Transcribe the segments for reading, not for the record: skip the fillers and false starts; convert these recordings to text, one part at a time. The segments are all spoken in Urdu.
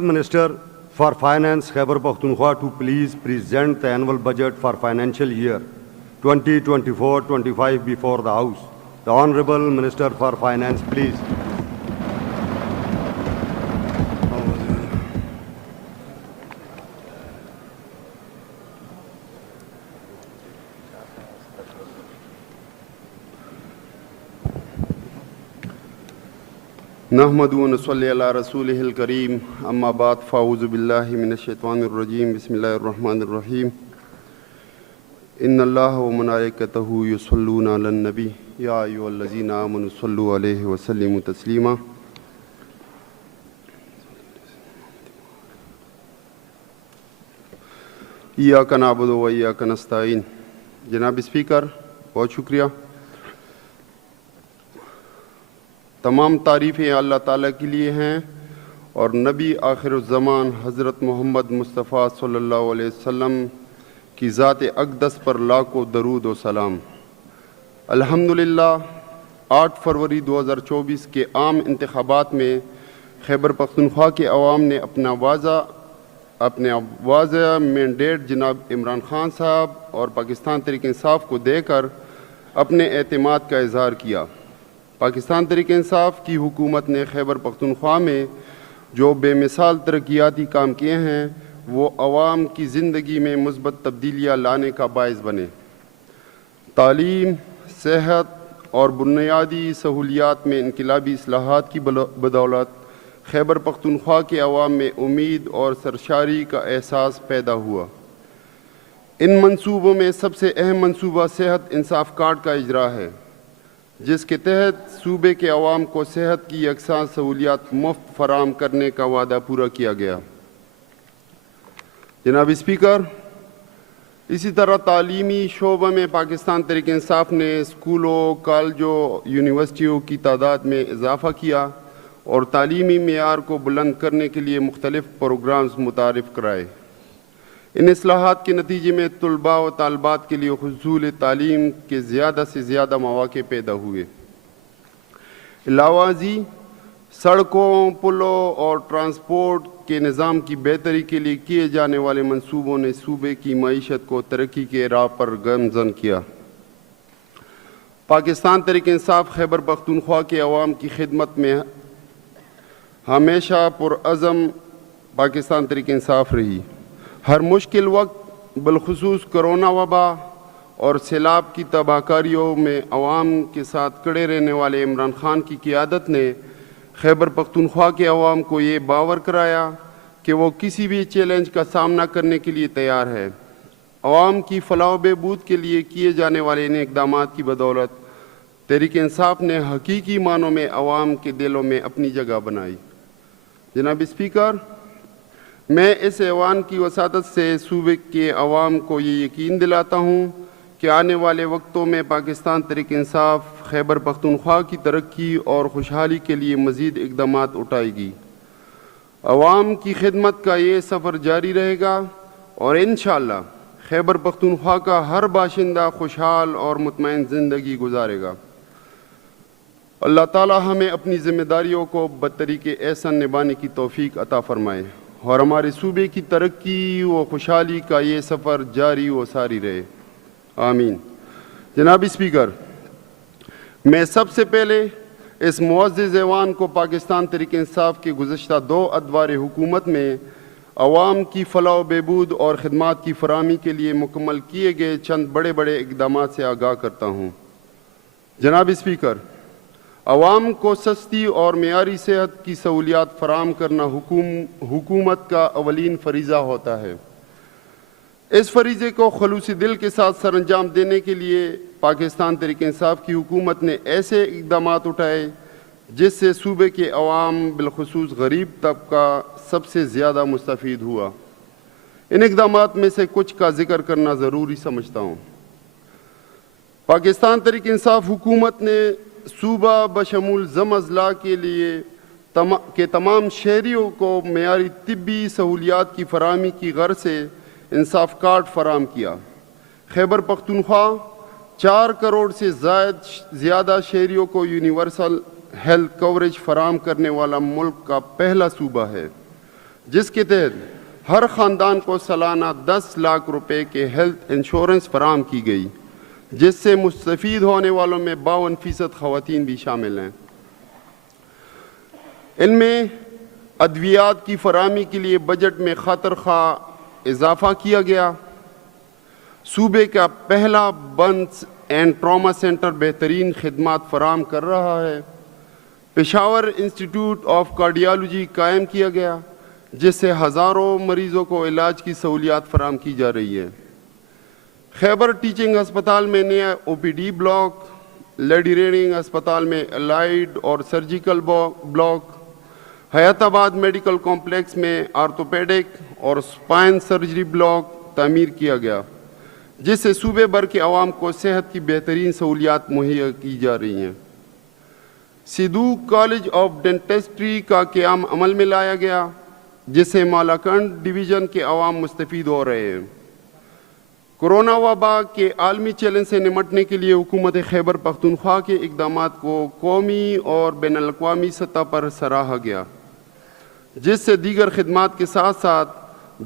Minister for Finance, Khyber Pakhtunkhwa, to please present the annual budget for financial year 2024-25 before the House. The Honorable Minister for Finance, please. نحمد و نصلی علی رسولہ الکریم اما بعد فاعوذ باللہ من الشیطان الرجیم بسم اللہ الرحمن الرحیم ان اللہ و ملائکتہ یصلون علی النبی یا ایھا الذین آمنوا صلوا علیہ وسلموا تسلیما ایاک نعبد و ایاک نستعین. جناب اسپیکر، بہت شکریہ. تمام تعریفیں اللہ تعالیٰ کے لیے ہیں اور نبی آخر الزمان حضرت محمد مصطفیٰ صلی اللہ علیہ وسلم کی ذات اقدس پر لاکھوں درود و سلام. الحمدللہ 8 فروری 2024 کے عام انتخابات میں خیبر پختونخوا کے عوام نے اپنے واضح مینڈیٹ جناب عمران خان صاحب اور پاکستان تحریک انصاف کو دے کر اپنے اعتماد کا اظہار کیا. پاکستان تحریک انصاف کی حکومت نے خیبر پختونخوا میں جو بے مثال ترقیاتی کام کیے ہیں وہ عوام کی زندگی میں مثبت تبدیلیاں لانے کا باعث بنے. تعلیم، صحت اور بنیادی سہولیات میں انقلابی اصلاحات کی بدولت خیبر پختونخوا کے عوام میں امید اور سرشاری کا احساس پیدا ہوا. ان منصوبوں میں سب سے اہم منصوبہ صحت انصاف کارڈ کا اجرا ہے، جس کے تحت صوبے کے عوام کو صحت کی یکساں سہولیات مفت فراہم کرنے کا وعدہ پورا کیا گیا. جناب اسپیکر، اسی طرح تعلیمی شعبہ میں پاکستان تحریک انصاف نے اسکولوں، کالجوں، یونیورسٹیوں کی تعداد میں اضافہ کیا اور تعلیمی معیار کو بلند کرنے کے لیے مختلف پروگرامز متعارف کرائے. ان اصلاحات کے نتیجے میں طلباء و طالبات کے لیے حصول تعلیم کے زیادہ سے زیادہ مواقع پیدا ہوئے. علاوہ ازیں سڑکوں، پلوں اور ٹرانسپورٹ کے نظام کی بہتری کے لیے کیے جانے والے منصوبوں نے صوبے کی معیشت کو ترقی کے راہ پر گامزن کیا. پاکستان تحریک انصاف خیبر پختونخوا کے عوام کی خدمت میں ہمیشہ پرعزم پاکستان تحریک انصاف رہی. ہر مشکل وقت، بالخصوص کرونا وبا اور سیلاب کی تباہ کاریوں میں عوام کے ساتھ کھڑے رہنے والے عمران خان کی قیادت نے خیبر پختونخوا کے عوام کو یہ باور کرایا کہ وہ کسی بھی چیلنج کا سامنا کرنے کے لیے تیار ہے. عوام کی فلاح و بہبود کے لیے کیے جانے والے ان اقدامات کی بدولت تحریک انصاف نے حقیقی معنوں میں عوام کے دلوں میں اپنی جگہ بنائی. جناب اسپیکر، میں اس ایوان کی وساطت سے صوبے کے عوام کو یہ یقین دلاتا ہوں کہ آنے والے وقتوں میں پاکستان تحریک انصاف خیبر پختونخوا کی ترقی اور خوشحالی کے لیے مزید اقدامات اٹھائے گی. عوام کی خدمت کا یہ سفر جاری رہے گا اور انشاءاللہ خیبر پختونخوا کا ہر باشندہ خوشحال اور مطمئن زندگی گزارے گا. اللہ تعالی ہمیں اپنی ذمہ داریوں کو بطریق احسن نبھانے کی توفیق عطا فرمائے اور ہمارے صوبے کی ترقی و خوشحالی کا یہ سفر جاری و ساری رہے. آمین. جناب اسپیکر، میں سب سے پہلے اس معزز ایوان کو پاکستان تحریک انصاف کے گزشتہ 2 ادوار حکومت میں عوام کی فلاح و بہبود اور خدمات کی فراہمی کے لیے مکمل کیے گئے چند بڑے اقدامات سے آگاہ کرتا ہوں. جناب اسپیکر، عوام کو سستی اور معیاری صحت کی سہولیات فراہم کرنا حکومت کا اولین فریضہ ہوتا ہے. اس فریضے کو خلوص دل کے ساتھ سر انجام دینے کے لیے پاکستان تحریک انصاف کی حکومت نے ایسے اقدامات اٹھائے جس سے صوبے کے عوام بالخصوص غریب طبقہ سب سے زیادہ مستفید ہوا. ان اقدامات میں سے کچھ کا ذکر کرنا ضروری سمجھتا ہوں. پاکستان تحریک انصاف حکومت نے صوبہ بشمول ضم اضلاع کے تمام شہریوں کو معیاری طبی سہولیات کی فراہمی کی غرض سے انصاف کارڈ فراہم کیا. خیبر پختونخوا 4 کروڑ سے زیادہ شہریوں کو یونیورسل ہیلتھ کوریج فراہم کرنے والا ملک کا پہلا صوبہ ہے. جس کے تحت ہر خاندان کو سالانہ 10 لاکھ روپے کے ہیلتھ انشورنس فراہم کی گئی، جس سے مستفید ہونے والوں میں 52% خواتین بھی شامل ہیں۔ ان میں ادویات کی فراہمی کے لیے بجٹ میں خاطر خواہ اضافہ کیا گیا۔ صوبے کا پہلا برنس اینڈ ٹراما سینٹر بہترین خدمات فراہم کر رہا ہے۔ پشاور انسٹیٹیوٹ آف کارڈیالوجی قائم کیا گیا، جس سے ہزاروں مریضوں کو علاج کی سہولیات فراہم کی جا رہی ہے۔ خیبر ٹیچنگ ہسپتال میں نیا OPD بلاک، لیڈی ریڈنگ ہسپتال میں الائڈ اور سرجیکل بلاک، حیات آباد میڈیکل کمپلیکس میں آرتھوپیڈک اور سپائن سرجری بلاک تعمیر کیا گیا، جس سے صوبے بھر کے عوام کو صحت کی بہترین سہولیات مہیا کی جا رہی ہیں۔ سدھو کالج آف ڈینٹسٹری کا قیام عمل میں لایا گیا، جس سے مالاکنڈ ڈویژن کے عوام مستفید ہو رہے ہیں۔ کورونا وبا کے عالمی چیلنج سے نمٹنے کے لیے حکومت خیبر پختونخوا کے اقدامات کو قومی اور بین الاقوامی سطح پر سراہا گیا، جس سے دیگر خدمات کے ساتھ ساتھ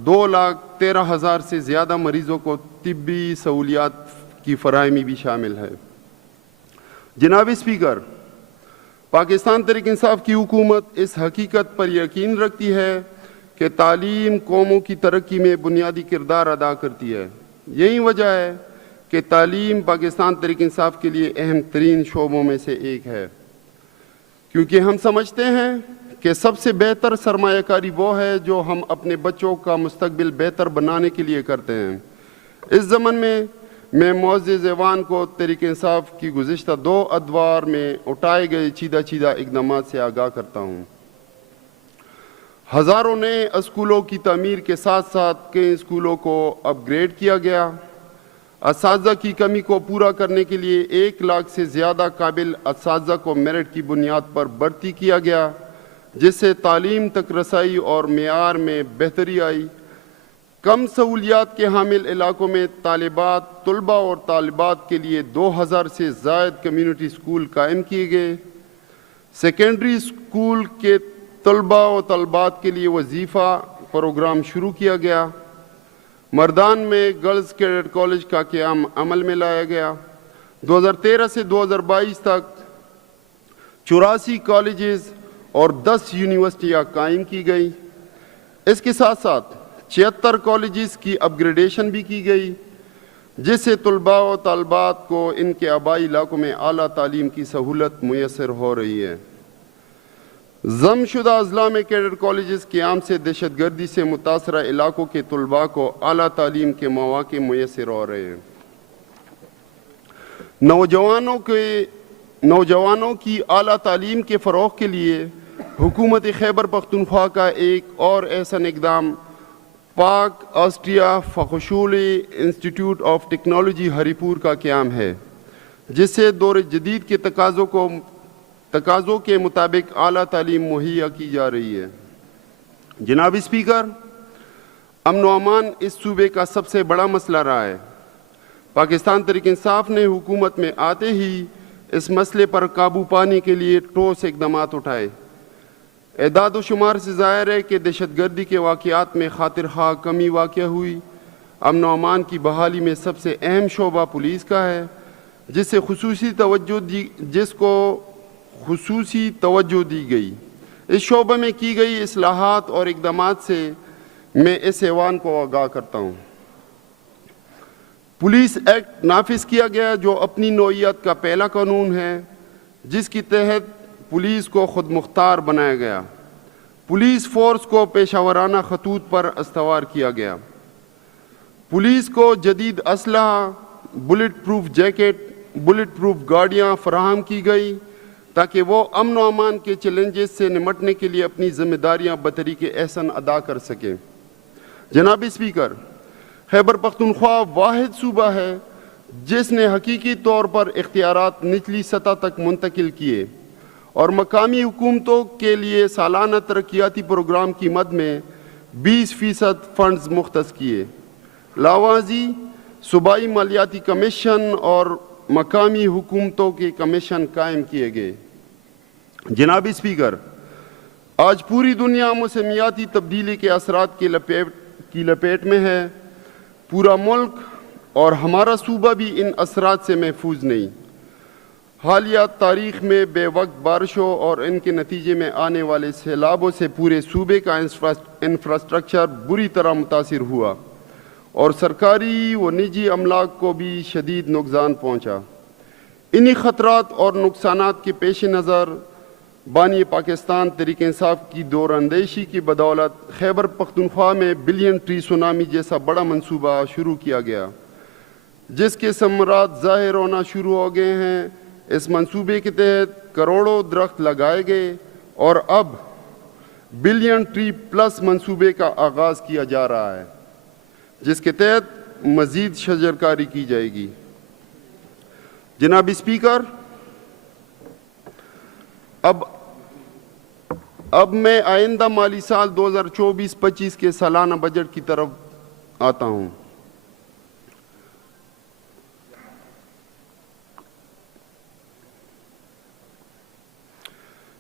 2,13,000 سے زیادہ مریضوں کو طبی سہولیات کی فراہمی بھی شامل ہے۔ جناب اسپیکر، پاکستان تحریک انصاف کی حکومت اس حقیقت پر یقین رکھتی ہے کہ تعلیم قوموں کی ترقی میں بنیادی کردار ادا کرتی ہے۔ یہی وجہ ہے کہ تعلیم پاکستان تحریک انصاف کے لیے اہم ترین شعبوں میں سے ایک ہے، کیونکہ ہم سمجھتے ہیں کہ سب سے بہتر سرمایہ کاری وہ ہے جو ہم اپنے بچوں کا مستقبل بہتر بنانے کے لیے کرتے ہیں۔ اس ضمن میں معزز ایوان کو تحریک انصاف کی گزشتہ 2 ادوار میں اٹھائے گئے چیدہ اقدامات سے آگاہ کرتا ہوں۔ ہزاروں نئے اسکولوں کی تعمیر کے ساتھ ساتھ کئی اسکولوں کو اپ گریڈ کیا گیا۔ اساتذہ کی کمی کو پورا کرنے کے لیے 1 لاکھ سے زیادہ قابل اساتذہ کو میرٹ کی بنیاد پر بھرتی کیا گیا، جس سے تعلیم تک رسائی اور معیار میں بہتری آئی۔ کم سہولیات کے حامل علاقوں میں طلباء اور طالبات کے لیے 2000 سے زائد کمیونٹی اسکول قائم کیے گئے۔ سیکنڈری اسکول کے طلباء و طالبات کے لیے وظیفہ پروگرام شروع کیا گیا۔ مردان میں گرلز کیڈٹ کالج کا قیام عمل میں لایا گیا۔ 2013 سے 2022 تک 84 کالجز اور 10 یونیورسٹیاں قائم کی گئی۔ اس کے ساتھ ساتھ 76 کالجز کی اپ گریڈیشن بھی کی گئی، جس سے طلباء و طالبات کو ان کے آبائی علاقوں میں اعلیٰ تعلیم کی سہولت میسر ہو رہی ہے۔ ضم شدہ اضلاع میں کیڈٹ کالجز قیام سے دہشت گردی سے متاثرہ علاقوں کے طلباء کو اعلیٰ تعلیم کے مواقع میسر ہو رہے ہیں۔ نوجوانوں کی اعلیٰ تعلیم کے فروغ کے لیے حکومت خیبر پختونخوا کا ایک اور احسن اقدام پاک آسٹریا فخشولی انسٹیٹیوٹ آف ٹیکنالوجی ہری پور کا قیام ہے، جس سے دور جدید کے تقاضوں کے مطابق اعلیٰ تعلیم مہیا کی جا رہی ہے۔ جناب اسپیکر، امن و امان اس صوبے کا سب سے بڑا مسئلہ رہا ہے۔ پاکستان تحریک انصاف نے حکومت میں آتے ہی اس مسئلے پر قابو پانے کے لیے ٹھوس اقدامات اٹھائے۔ اعداد و شمار سے ظاہر ہے کہ دہشت گردی کے واقعات میں خاطر خواہ کمی واقع ہوئی۔ امن و امان کی بحالی میں سب سے اہم شعبہ پولیس کا ہے، جس کو خصوصی توجہ دی گئی۔ اس شعبے میں کی گئی اصلاحات اور اقدامات سے میں اس ایوان کو آگاہ کرتا ہوں۔ پولیس ایکٹ نافذ کیا گیا، جو اپنی نوعیت کا پہلا قانون ہے جس کے تحت پولیس کو خود مختار بنایا گیا۔ پولیس فورس کو پیشہ ورانہ خطوط پر استوار کیا گیا۔ پولیس کو جدید اسلحہ، bullet proof jacket, bullet proof گاڑیاں فراہم کی گئی تاکہ وہ امن و امان کے چیلنجز سے نمٹنے کے لیے اپنی ذمہ داریاں بطریق احسن ادا کر سکیں۔ جناب اسپیکر، خیبر پختونخوا واحد صوبہ ہے جس نے حقیقی طور پر اختیارات نچلی سطح تک منتقل کیے اور مقامی حکومتوں کے لیے سالانہ ترقیاتی پروگرام کی مد میں 20% فنڈز مختص کیے۔ لاوازی صوبائی مالیاتی کمیشن اور مقامی حکومتوں کے کمیشن قائم کیے گئے۔ جناب اسپیکر، آج پوری دنیا موسمیاتی تبدیلی کے اثرات کی لپیٹ میں ہے. پورا ملک اور ہمارا صوبہ بھی ان اثرات سے محفوظ نہیں. حالیہ تاریخ میں بے وقت بارشوں اور ان کے نتیجے میں آنے والے سیلابوں سے پورے صوبے کا انفراسٹرکچر بری طرح متاثر ہوا اور سرکاری و نجی املاک کو بھی شدید نقصان پہنچا. انہی خطرات اور نقصانات کے پیش نظر بانی پاکستان تحریک انصاف کی دور اندیشی کی بدولت خیبر پختونخوا میں بلین ٹری سونامی جیسا بڑا منصوبہ شروع کیا گیا، جس کے ثمرات ظاہر ہونا شروع ہو گئے ہیں. اس منصوبے کے تحت کروڑوں درخت لگائے گئے اور اب بلین ٹری پلس منصوبے کا آغاز کیا جا رہا ہے، جس کے تحت مزید شجرکاری کی جائے گی. جناب اسپیکر، اب میں آئندہ مالی سال 2024-25 کے سالانہ بجٹ کی طرف آتا ہوں.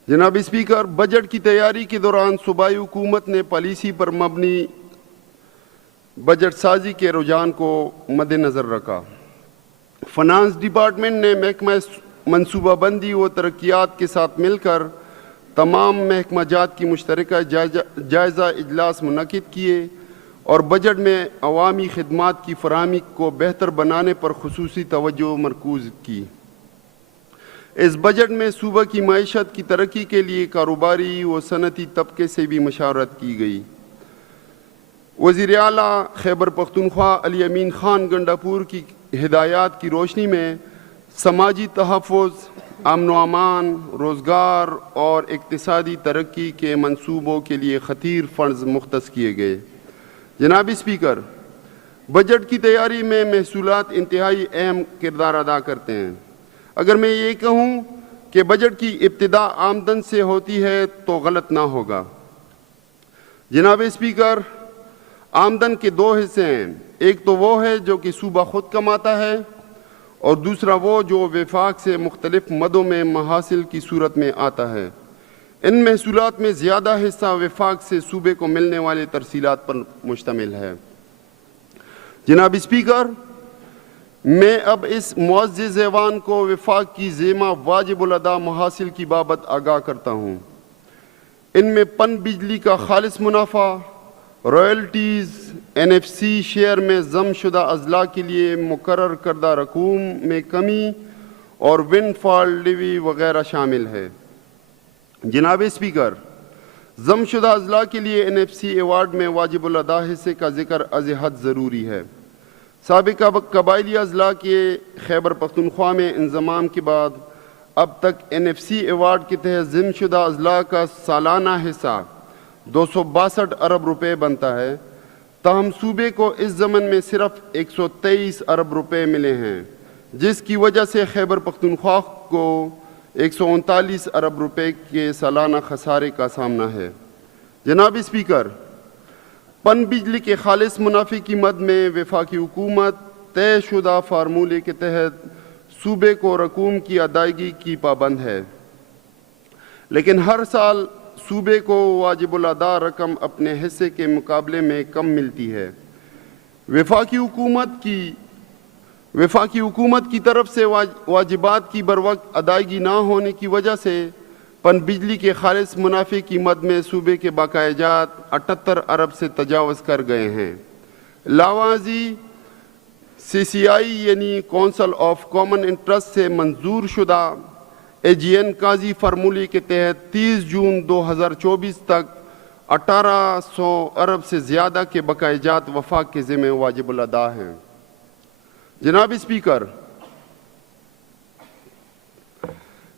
جناب اسپیکر، بجٹ کی تیاری کے دوران صوبائی حکومت نے پالیسی پر مبنی بجٹ سازی کے رجحان کو مد نظر رکھا. فنانس ڈپارٹمنٹ نے محکمہ منصوبہ بندی و ترقیات کے ساتھ مل کر تمام محکمہ جات کی مشترکہ جائزہ اجلاس منعقد کیے اور بجٹ میں عوامی خدمات کی فراہمی کو بہتر بنانے پر خصوصی توجہ مرکوز کی. اس بجٹ میں صوبہ کی معیشت کی ترقی کے لیے کاروباری و صنعتی طبقے سے بھی مشاورت کی گئی. وزیر اعلیٰ خیبر پختونخوا علی امین خان گنڈاپور کی ہدایات کی روشنی میں سماجی تحفظ، امن و امان، روزگار اور اقتصادی ترقی کے منصوبوں کے لیے خطیر فنڈز مختص کیے گئے. جناب اسپیکر، بجٹ کی تیاری میں محصولات انتہائی اہم کردار ادا کرتے ہیں. اگر میں یہ کہوں کہ بجٹ کی ابتدا آمدن سے ہوتی ہے تو غلط نہ ہوگا. جناب اسپیکر، آمدن کے دو حصے ہیں. ایک تو وہ ہے جو کہ صوبہ خود کماتا ہے اور دوسرا وہ جو وفاق سے مختلف مدوں میں محاصل کی صورت میں آتا ہے. ان محصولات میں زیادہ حصہ وفاق سے صوبے کو ملنے والے ترسیلات پر مشتمل ہے. جناب اسپیکر، میں اب اس معزز ایوان کو وفاق کی ذمہ واجب الادا محاصل کی بابت آگاہ کرتا ہوں. ان میں پن بجلی کا خالص منافع، رائلٹیز، NFC شیئر میں ضم شدہ اضلاع کے لیے مقرر کردہ رقوم میں کمی اور ونڈ فال لیوی وغیرہ شامل ہے. جناب اسپیکر، ضم شدہ اضلاع کے لیے NFC ایوارڈ میں واجب الادا حصے کا ذکر از حد ضروری ہے. سابقہ قبائلی اضلاع کے خیبر پختونخوا میں انضمام کے بعد اب تک NFC ایوارڈ کے تحت ضم شدہ اضلاع کا سالانہ حصہ 262 ارب روپے بنتا ہے. تاہم صوبے کو اس ضمن میں صرف 123 ارب روپے ملے ہیں، جس کی وجہ سے خیبر پختونخوا کو 139 ارب روپے کے سالانہ خسارے کا سامنا ہے. جناب اسپیکر، پن بجلی کے خالص منافع کی مد میں وفاقی حکومت طے شدہ فارمولے کے تحت صوبے کو رقوم کی ادائیگی کی پابند ہے، لیکن ہر سال صوبے کو واجب الادا رقم اپنے حصے کے مقابلے میں کم ملتی ہے. وفاقی حکومت کی طرف سے واجبات کی بروقت ادائیگی نہ ہونے کی وجہ سے پن بجلی کے خالص منافع کی مد میں صوبے کے بقایا جات 78 ارب سے تجاوز کر گئے ہیں. علاوہ ازیں CCI یعنی کونسل آف کامن انٹرسٹ سے منظور شدہ AGN قاضی فارمولے کے تحت 30 جون 2024 تک 1800 ارب سے زیادہ کے بقایا جات وفاق کے ذمہ واجب الادا ہیں. جناب اسپیکر،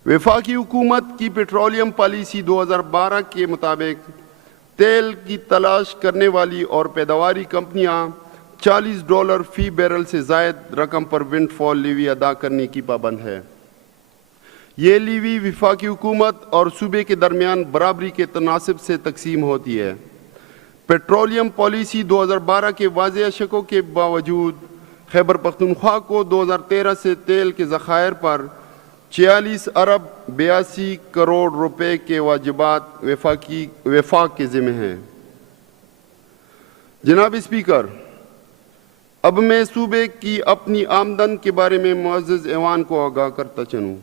وفاقی حکومت کی پیٹرولیم پالیسی 2012 کے مطابق تیل کی تلاش کرنے والی اور پیداواری کمپنیاں $40 فی بیرل سے زائد رقم پر ونڈ فال لیوی ادا کرنے کی پابند ہے. یہ لیوی وفاقی حکومت اور صوبے کے درمیان برابری کے تناسب سے تقسیم ہوتی ہے. پیٹرولیم پالیسی 2012 کے واضح شکوں کے باوجود خیبر پختونخوا کو 2013 سے تیل کے ذخائر پر 46 ارب 82 کروڑ روپے کے واجبات وفاق کے ذمہ ہیں۔ جناب اسپیکر، اب میں صوبے کی اپنی آمدن کے بارے میں معزز ایوان کو آگاہ کرتا چلوں۔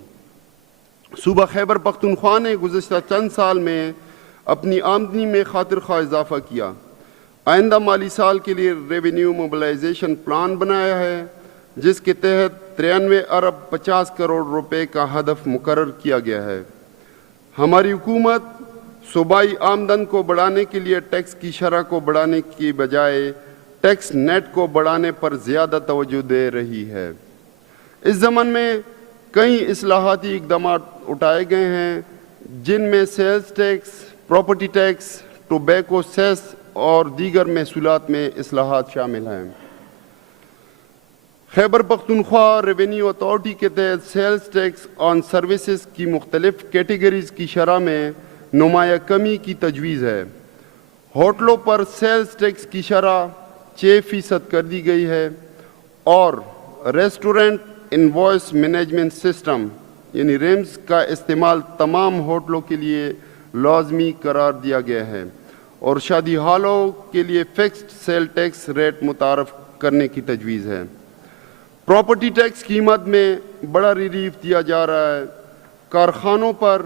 صوبہ خیبر پختونخوا نے گزشتہ چند سال میں اپنی آمدنی میں خاطر خواہ اضافہ کیا۔ آئندہ مالی سال کے لیے ریونیو موبلائزیشن پلان بنایا ہے، جس کے تحت 93 ارب 50 کروڑ روپے کا ہدف مقرر کیا گیا ہے۔ ہماری حکومت صوبائی آمدن کو بڑھانے کے لیے ٹیکس کی شرح کو بڑھانے کی بجائے ٹیکس نیٹ کو بڑھانے پر زیادہ توجہ دے رہی ہے۔ اس ضمن میں کئی اصلاحاتی اقدامات اٹھائے گئے ہیں، جن میں sales tax, property tax, tobacco cess اور دیگر محصولات میں اصلاحات شامل ہیں۔ خیبر پختونخوا ریونیو اتھارٹی کے تحت سیلز ٹیکس آن سروسز کی مختلف کیٹیگریز کی شرح میں نمایاں کمی کی تجویز ہے۔ ہوٹلوں پر سیلز ٹیکس کی شرح 6% کر دی گئی ہے اور ریسٹورنٹ انوائس مینجمنٹ سسٹم یعنی ریمز کا استعمال تمام ہوٹلوں کے لیے لازمی قرار دیا گیا ہے اور شادی ہالوں کے لیے فکسڈ سیل ٹیکس ریٹ متعارف کرنے کی تجویز ہے۔ پراپرٹی ٹیکس قیمت میں بڑا ریلیف دیا جا رہا ہے۔ کارخانوں پر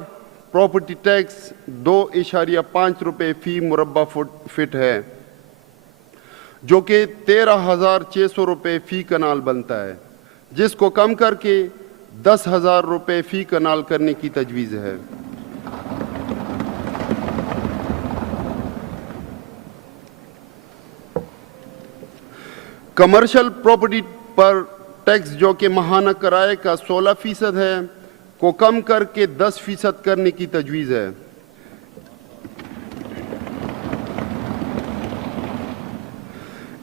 پراپرٹی ٹیکس 2.5 روپے فی مربع فٹ ہے، جو کہ 13,600 روپے فی کنال بنتا ہے، جس کو کم کر کے 10,000 روپے فی کنال کرنے کی تجویز ہے۔ کمرشل پراپرٹی پر ٹیکس، جو کہ ماہانہ کرائے کا 16% ہے، کو کم کر کے 10% کرنے کی تجویز ہے۔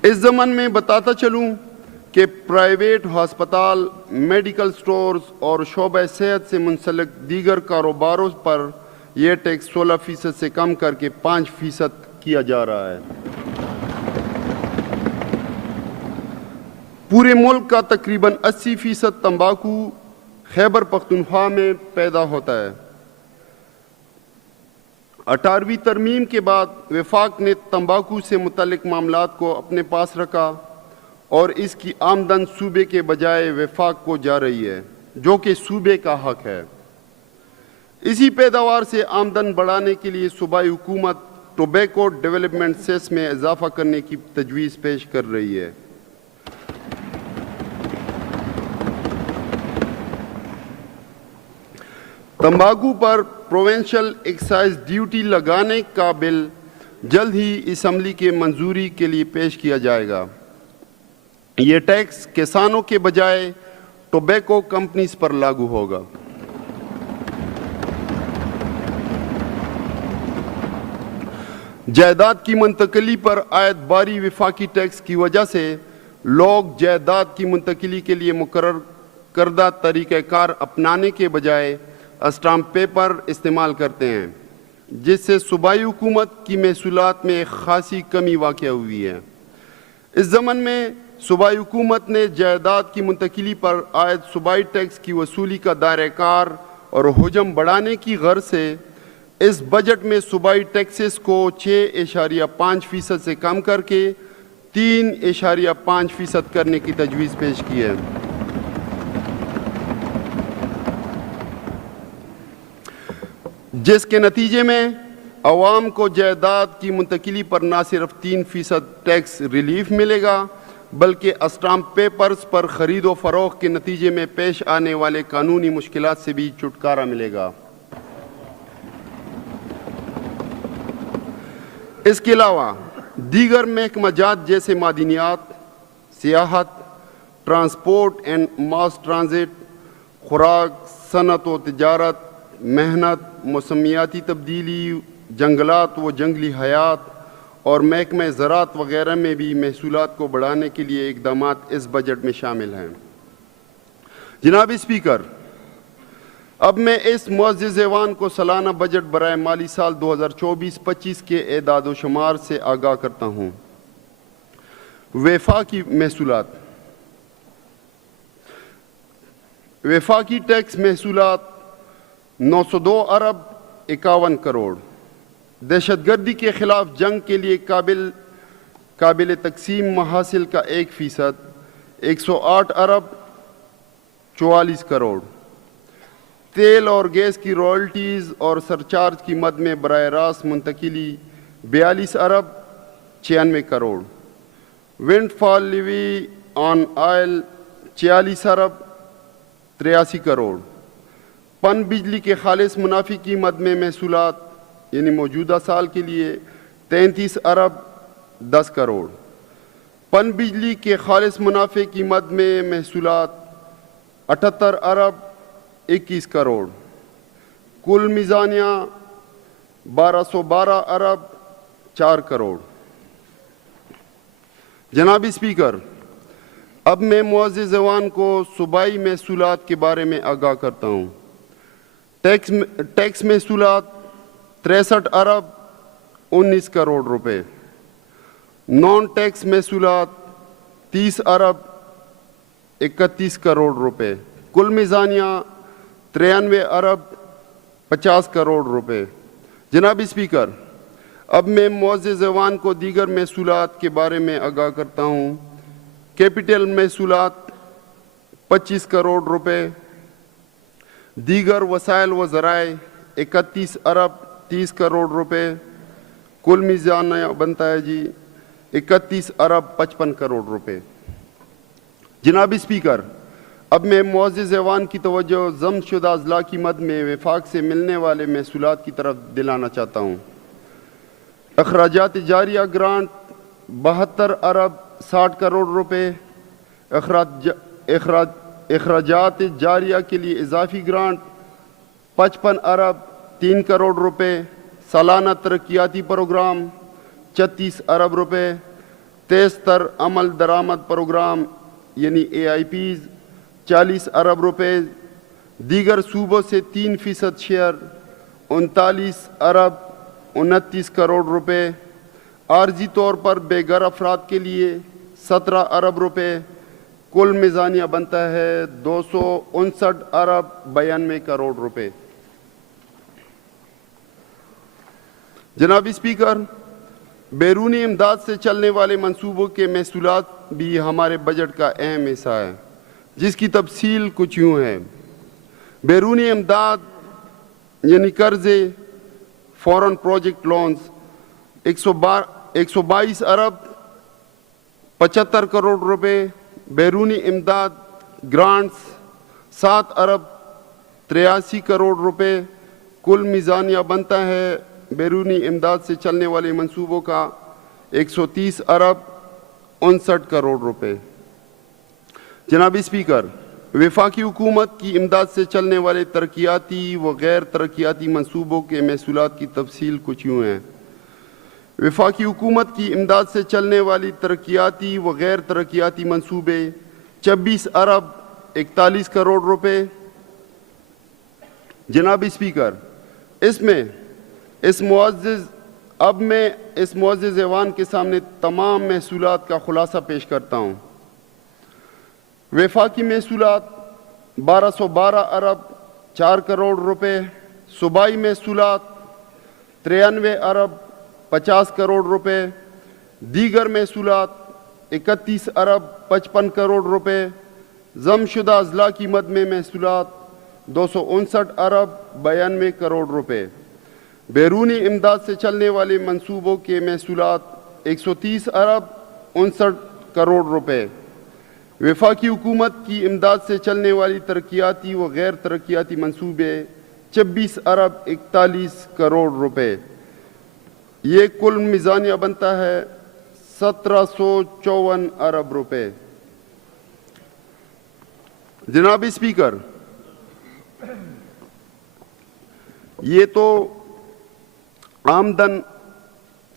اس ضمن میں بتاتا چلوں کہ پرائیویٹ ہسپتال، میڈیکل سٹورز اور شعبہ صحت سے منسلک دیگر کاروباروں پر یہ ٹیکس 16% سے کم کر کے 5% کیا جا رہا ہے۔ پورے ملک کا تقریباً 80% تمباکو خیبر پختونخوا میں پیدا ہوتا ہے۔ 18ویں ترمیم کے بعد وفاق نے تمباکو سے متعلق معاملات کو اپنے پاس رکھا اور اس کی آمدن صوبے کے بجائے وفاق کو جا رہی ہے، جو کہ صوبے کا حق ہے۔ اسی پیداوار سے آمدن بڑھانے کے لیے صوبائی حکومت ٹوبیکو ڈیولپمنٹ سیس میں اضافہ کرنے کی تجویز پیش کر رہی ہے۔ تمباکو پر پروونشل ایکسائز ڈیوٹی لگانے کا بل جلد ہی اسمبلی کے منظوری کے لیے پیش کیا جائے گا۔ یہ ٹیکس کسانوں کے بجائے ٹوبیکو کمپنیز پر لاگو ہوگا۔ جائیداد کی منتقلی پر عائد باری وفاقی ٹیکس کی وجہ سے لوگ جائیداد کی منتقلی کے لیے مقرر کردہ طریقہ کار اپنانے کے بجائے اسٹامپ پیپر استعمال کرتے ہیں، جس سے صوبائی حکومت کی محصولات میں خاصی کمی واقع ہوئی ہے۔ اس ضمن میں صوبائی حکومت نے جائیداد کی منتقلی پر عائد صوبائی ٹیکس کی وصولی کا دائرہ کار اور حجم بڑھانے کی غرض سے اس بجٹ میں صوبائی ٹیکسز کو 6.5% سے کم کر کے 3.5% کرنے کی تجویز پیش کی ہے۔ جس کے نتیجے میں عوام کو جائیداد کی منتقلی پر نہ صرف 3% ٹیکس ریلیف ملے گا، بلکہ اسٹامپ پیپرز پر خرید و فروخت کے نتیجے میں پیش آنے والے قانونی مشکلات سے بھی چھٹکارا ملے گا۔ اس کے علاوہ دیگر محکمہ جات جیسے معدنیات، سیاحت، ٹرانسپورٹ اینڈ ماس ٹرانزٹ، خوراک، صنعت و تجارت، محنت، موسمیاتی تبدیلی، جنگلات و جنگلی حیات اور محکمہ زراعت وغیرہ میں بھی محصولات کو بڑھانے کے لیے اقدامات اس بجٹ میں شامل ہیں۔ جناب اسپیکر، اب میں اس معزز ایوان کو سالانہ بجٹ برائے مالی سال 2024-25 کے اعداد و شمار سے آگاہ کرتا ہوں۔ وفاقی محصولات وفاقی ٹیکس محصولات 902 ارب 51 کروڑ، دہشت گردی کے خلاف جنگ کے لیے قابل تقسیم محاصل کا 1%، 108 ارب 44 کروڑ، تیل اور گیس کی رائلٹیز اور سرچارج کی مد میں براہ راست منتقلی 42 ارب 96 کروڑ، ونڈ فال لیوی آن آئل 46 ارب 83 کروڑ، پن بجلی کے خالص منافع کی مد میں محصولات یعنی موجودہ سال کے لیے 33 ارب 10 کروڑ، پن بجلی کے خالص منافع کی مد میں محصولات 78 ارب 21 کروڑ، کل میزانیہ 1212 ارب 4 کروڑ۔ جناب اسپیکر، اب میں معزز ایوان کو صوبائی محصولات کے بارے میں آگاہ کرتا ہوں۔ ٹیکس محصولات 63 ارب 19 کروڑ روپے، نان ٹیکس محصولات 30 ارب 31 کروڑ روپے، کل میزانیہ 93 ارب 50 کروڑ روپے۔ جناب اسپیکر، اب میں معزز ایوان کو دیگر محصولات کے بارے میں آگاہ کرتا ہوں۔ کیپٹل محصولات 25 کروڑ روپے، دیگر وسائل و ذرائع 31 ارب 30 کروڑ روپے، کل میزانیہ بنتا ہے 31 ارب 55 کروڑ روپے۔ جناب اسپیکر، اب میں معزز ایوان کی توجہ ضم شدہ اضلاع کی مد میں وفاق سے ملنے والے محصولات کی طرف دلانا چاہتا ہوں۔ اخراجات جاریہ گرانٹ 72 ارب 60 کروڑ روپے، اخراجات جاریہ کے لیے اضافی گرانٹ 55 ارب 3 کروڑ روپے، سالانہ ترقیاتی پروگرام 36 ارب روپے، تیز تر عمل درآمد پروگرام یعنی AIPs 40 ارب روپے، دیگر صوبوں سے 3% شیئر 39 ارب 29 کروڑ روپے، عارضی طور پر بے گھر افراد کے لیے 17 ارب روپے، کل میزانیہ بنتا ہے 259 ارب 92 کروڑ روپے۔ جناب اسپیکر، بیرونی امداد سے چلنے والے منصوبوں کے محصولات بھی ہمارے بجٹ کا اہم حصہ ہے، جس کی تفصیل کچھ یوں ہے۔ بیرونی امداد یعنی قرضے، فورن پروجیکٹ لونز 122 ارب 75 کروڑ روپے، بیرونی امداد گرانٹس 7 ارب 83 کروڑ روپے، کل میزانیہ بنتا ہے بیرونی امداد سے چلنے والے منصوبوں کا 130 ارب 59 کروڑ روپے۔ جناب اسپیکر، وفاقی حکومت کی امداد سے چلنے والے ترقیاتی و غیر ترقیاتی منصوبوں کے محصولات کی تفصیل کچھ یوں ہیں۔ وفاقی حکومت کی امداد سے چلنے والی ترقیاتی و غیر ترقیاتی منصوبے 26 ارب 41 کروڑ روپے۔ جناب اسپیکر، اب میں اس معزز ایوان کے سامنے تمام محصولات کا خلاصہ پیش کرتا ہوں۔ وفاقی محصولات 1212 ارب 4 کروڑ روپے، صوبائی محصولات 93 ارب 50 کروڑ روپے، دیگر محصولات 31 ارب 55 کروڑ روپے، ضم شدہ اضلاع کی مد میں محصولات 259 ارب 92 کروڑ روپے، بیرونی امداد سے چلنے والے منصوبوں کے محصولات 130 ارب 59 کروڑ روپے، وفاقی حکومت کی امداد سے چلنے والی ترقیاتی و غیر ترقیاتی منصوبے 26 ارب 41 کروڑ روپے۔ یہ کل میزانیہ بنتا ہے 1754 ارب روپے۔ جناب اسپیکر، یہ تو آمدن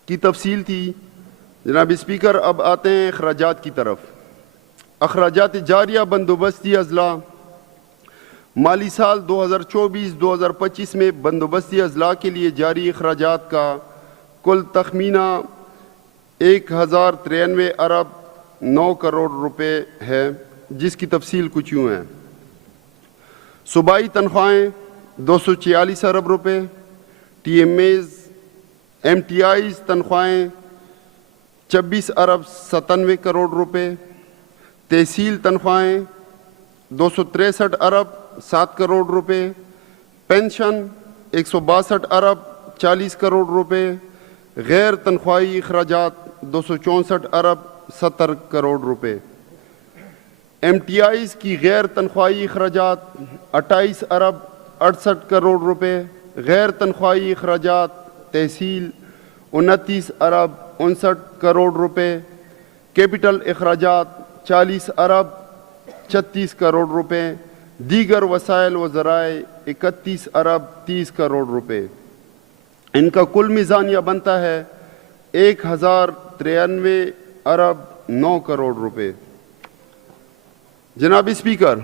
کی تفصیل تھی۔ جناب اسپیکر، اب آتے ہیں اخراجات کی طرف۔ اخراجات جاریہ بندوبستی اضلاع مالی سال 2024-2025 میں بندوبستی اضلاع کے لیے جاری اخراجات کا کل تخمینہ 1093 ارب 9 کروڑ روپے ہے، جس کی تفصیل کچھ یوں ہے۔ صوبائی تنخواہیں 246 ارب روپے، ایم ٹی آئیز تنخواہیں 26 ارب 97 کروڑ روپے، تحصیل تنخواہیں 263 ارب 7 کروڑ روپے، پینشن 162 ارب 40 کروڑ روپے، غیر تنخواہی اخراجات 264 ارب 70 کروڑ روپے، ایم ٹی آئیز کی غیر تنخواہی اخراجات 28 ارب 68 کروڑ روپے، غیر تنخواہی اخراجات تحصیل 29 ارب 59 کروڑ روپے، کیپٹل اخراجات 40 ارب 36 کروڑ روپے، دیگر وسائل و ذرائع 31 ارب 30 کروڑ روپے۔ ان کا کل میزانیہ بنتا ہے 1093 ارب 9 کروڑ روپے۔ جناب اسپیکر،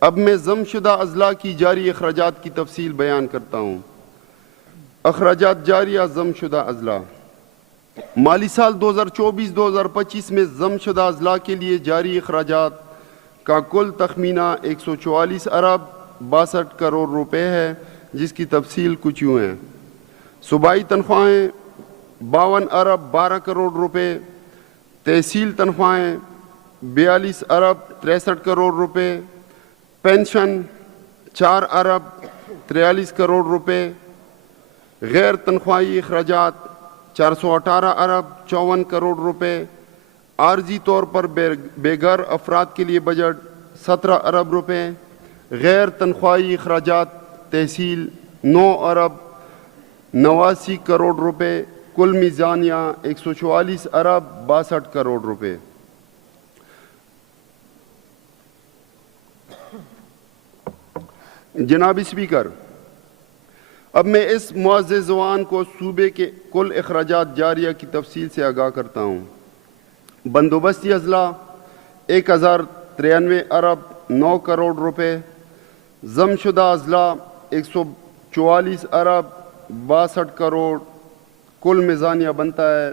اب میں ضم شدہ اضلاع کی جاری اخراجات کی تفصیل بیان کرتا ہوں۔ اخراجات جاریہ ضم شدہ اضلاع: مالی سال 2024-2025 میں ضم شدہ اضلاع کے لیے جاری اخراجات کا کل تخمینہ 144 ارب 62 کروڑ روپے ہے، جس کی تفصیل کچھ یوں ہے۔ صوبائی تنخواہیں 52 ارب 12 کروڑ روپے، تحصیل تنخواہیں 42 ارب 63 کروڑ روپے، پینشن 4 ارب 43 کروڑ روپے، غیر تنخواہی اخراجات 418 ارب 54 کروڑ روپے، عارضی طور پر بے گھر افراد کے لیے بجٹ 17 ارب روپے، غیر تنخواہی اخراجات تحصیل 9 ارب 89 کروڑ روپے، کل میزانیہ 144 ارب 62 کروڑ روپے۔ جناب اسپیکر، اب میں اس معزز زبان کو صوبے کے کل اخراجات جاریہ کی تفصیل سے آگاہ کرتا ہوں۔ بندوبستی اضلاع 1093 ارب 9 کروڑ روپے، ضم شدہ اضلاع 144 ارب 62 کروڑ، کل میزانیہ بنتا ہے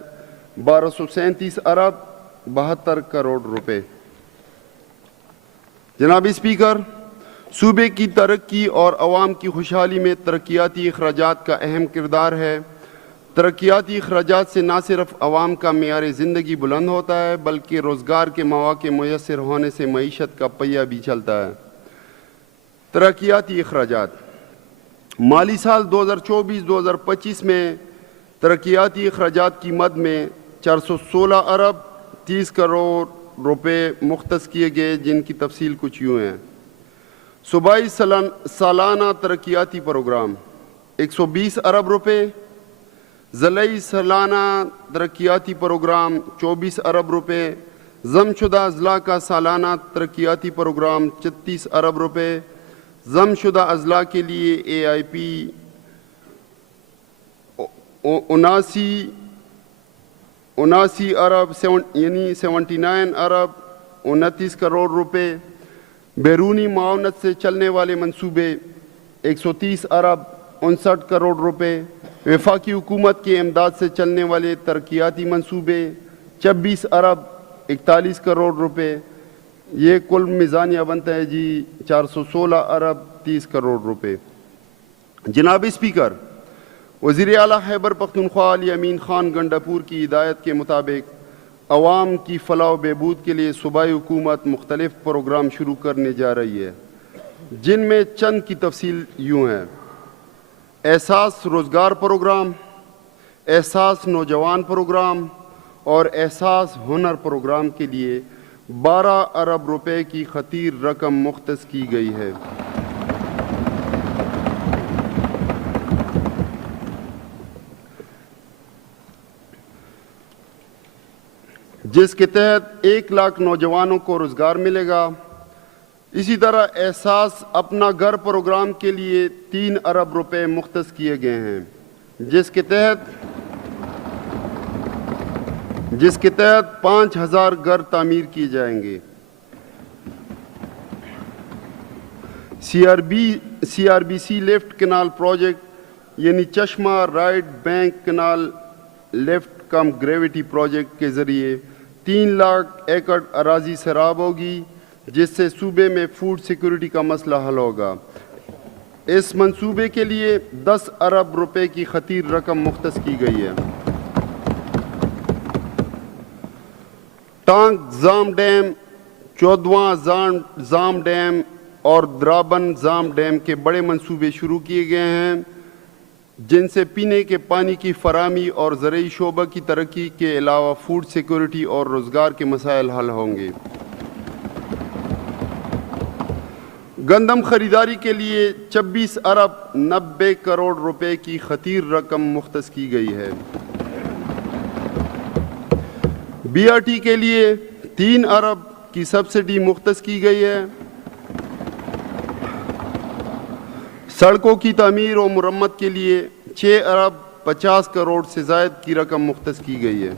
1237 ارب 72 کروڑ روپے۔ جناب اسپیکر، صوبے کی ترقی اور عوام کی خوشحالی میں ترقیاتی اخراجات کا اہم کردار ہے۔ ترقیاتی اخراجات سے نہ صرف عوام کا معیار زندگی بلند ہوتا ہے، بلکہ روزگار کے مواقع میسر ہونے سے معیشت کا پہیہ بھی چلتا ہے۔ ترقیاتی اخراجات: مالی سال 2024-2025 میں ترقیاتی اخراجات کی مد میں 416 ارب 30 کروڑ روپے مختص کیے گئے، جن کی تفصیل کچھ یوں ہے۔ صوبائی سالانہ ترقیاتی پروگرام 120 ارب روپے، ضلعی سالانہ ترقیاتی پروگرام 24 ارب روپے، ضم شدہ اضلاع کا سالانہ ترقیاتی پروگرام 36 ارب روپے، ضم شدہ اضلاع کے لیے اے آئی پی 79 ارب 79 ارب 29 کروڑ روپے، بیرونی معاونت سے چلنے والے منصوبے 130 ارب 59 کروڑ روپے، وفاقی حکومت کی امداد سے چلنے والے ترقیاتی منصوبے 26 ارب 41 کروڑ روپے۔ یہ کل میزانیہ بنتا ہے 416 ارب 30 کروڑ روپے۔ جناب اسپیکر، وزیر اعلیٰ خیبر پختونخوا علی امین خان گنڈاپور کی ہدایت کے مطابق عوام کی فلاح و بہبود کے لیے صوبائی حکومت مختلف پروگرام شروع کرنے جا رہی ہے، جن میں چند کی تفصیل یوں ہے۔ احساس روزگار پروگرام، احساس نوجوان پروگرام اور احساس ہنر پروگرام کے لیے 12 ارب روپے کی خطیر رقم مختص کی گئی ہے۔ جس کے تحت 1 لاکھ نوجوانوں کو روزگار ملے گا۔ اسی طرح احساس اپنا گھر پروگرام کے لیے 3 ارب روپے مختص کیے گئے ہیں، جس کے تحت 5000 گھر تعمیر کیے جائیں گے۔ C R B C lift canal project یعنی چشمہ right bank canal lift cum gravity project کے ذریعے 3 لاکھ ایکڑ اراضی سیراب ہوگی، جس سے صوبے میں فوڈ سیکورٹی کا مسئلہ حل ہوگا۔ اس منصوبے کے لیے 10 ارب روپے کی خطیر رقم مختص کی گئی ہے۔ ٹانک زام ڈیم، 14واں زام ڈیم اور درابن زام ڈیم کے بڑے منصوبے شروع کیے گئے ہیں، جن سے پینے کے پانی کی فراہمی اور زرعی شعبہ کی ترقی کے علاوہ فوڈ سیکورٹی اور روزگار کے مسائل حل ہوں گے۔ گندم خریداری کے لیے 26 ارب 90 کروڑ روپے کی خطیر رقم مختص کی گئی ہے۔ بی آر ٹی کے لیے 3 ارب کی سبسڈی مختص کی گئی ہے۔ سڑکوں کی تعمیر و مرمت کے لیے 6 ارب 50 کروڑ سے زائد کی رقم مختص کی گئی ہے۔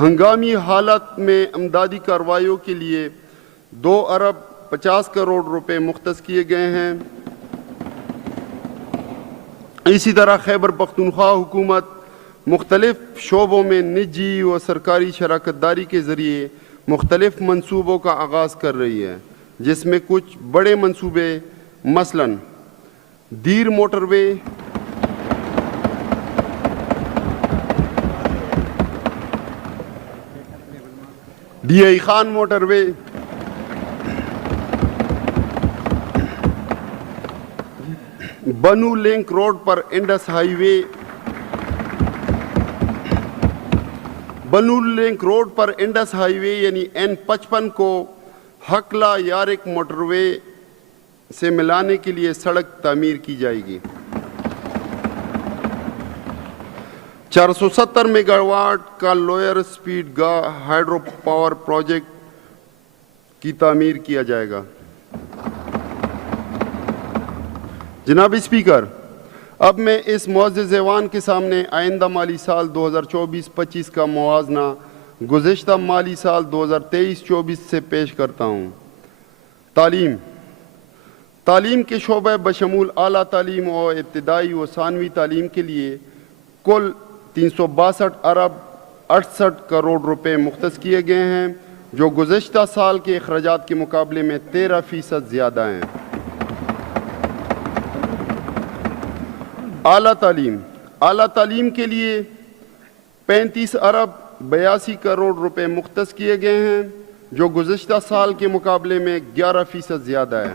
ہنگامی حالت میں امدادی کارروائیوں کے لیے 2 ارب 50 کروڑ روپے مختص کیے گئے ہیں۔ اسی طرح خیبر پختونخوا حکومت مختلف شعبوں میں نجی و سرکاری شراکت داری کے ذریعے مختلف منصوبوں کا آغاز کر رہی ہے، جس میں کچھ بڑے منصوبے مثلاً Dir motorway, D I Khan motorway, Bannu link road پر Indus highway, Bannu link road پر انڈس ہائی وے یعنی N55 کو ہکلا یارک موٹر وے سے ملانے کے لیے سڑک تعمیر کی جائے گی۔ 470 میگا واٹ کا lower speed hydro power project کی تعمیر کیا جائے گا۔ جناب اسپیکر، اب میں اس معزز ایوان کے سامنے آئندہ مالی سال 2024-25 کا موازنہ گزشتہ مالی سال 2023-24 سے پیش کرتا ہوں۔ تعلیم کے شعبہ بشمول اعلیٰ تعلیم و ابتدائی و ثانوی تعلیم کے لیے کل 362 ارب 68 کروڑ روپے مختص کیے گئے ہیں، جو گزشتہ سال کے اخراجات کے مقابلے میں 13% زیادہ ہیں۔ اعلیٰ تعلیم کے لیے 35 ارب 82 کروڑ روپے مختص کیے گئے ہیں، جو گزشتہ سال کے مقابلے میں 11% زیادہ ہے۔